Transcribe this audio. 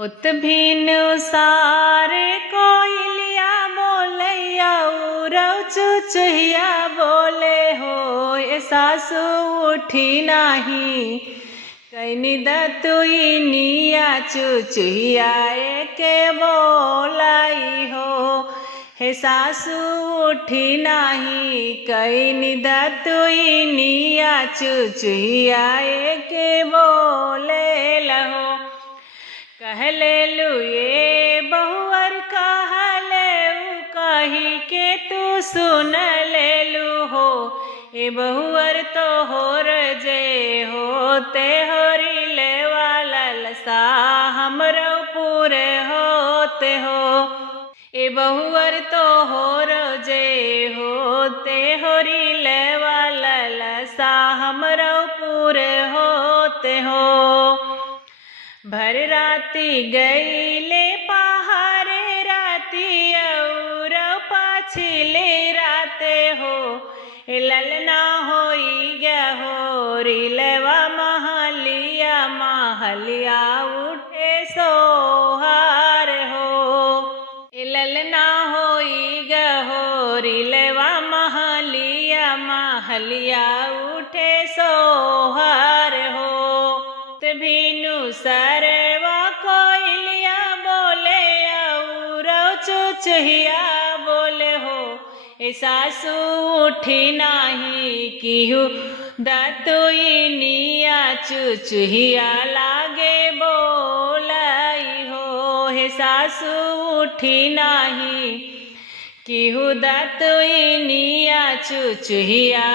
होत भिनु सारे कोइलिया बोलैया उरौ चुचुहिया बोले हो ए सासु उठी नाही कैनी दतुई निया चुचुहिया के बोलाई हो हे सासु उठी नाही कैनी दतुई निया चुचुहिया के बोले लहो कहले लुए बहुअर कहले कही के तू सुन ले लू हो ए बहुअर तो होर जे होते होरी ले वाला लसा हमरो पूरे होते हो ए बहुअर तो होर जे होते होरी ले वाला लसा हमरो पूरे होते हो भर राती गईले पहाड़े राती और पाछिले राते हो ललना होई गया हो रिलवा महलिया महलिया उठे सोहार हो ललना होई गया हो रिलवा महलिया महलिया उठे सोहार हो भिनु सरवा कोइलिया बोले औरौ चुचुहिया बोले हो ए सासु उठी नाही किहु दतुई निया चुचुहिया लागे बोलाई हो हे सासु उठी नाही किहु दतुई निया चुचुहिया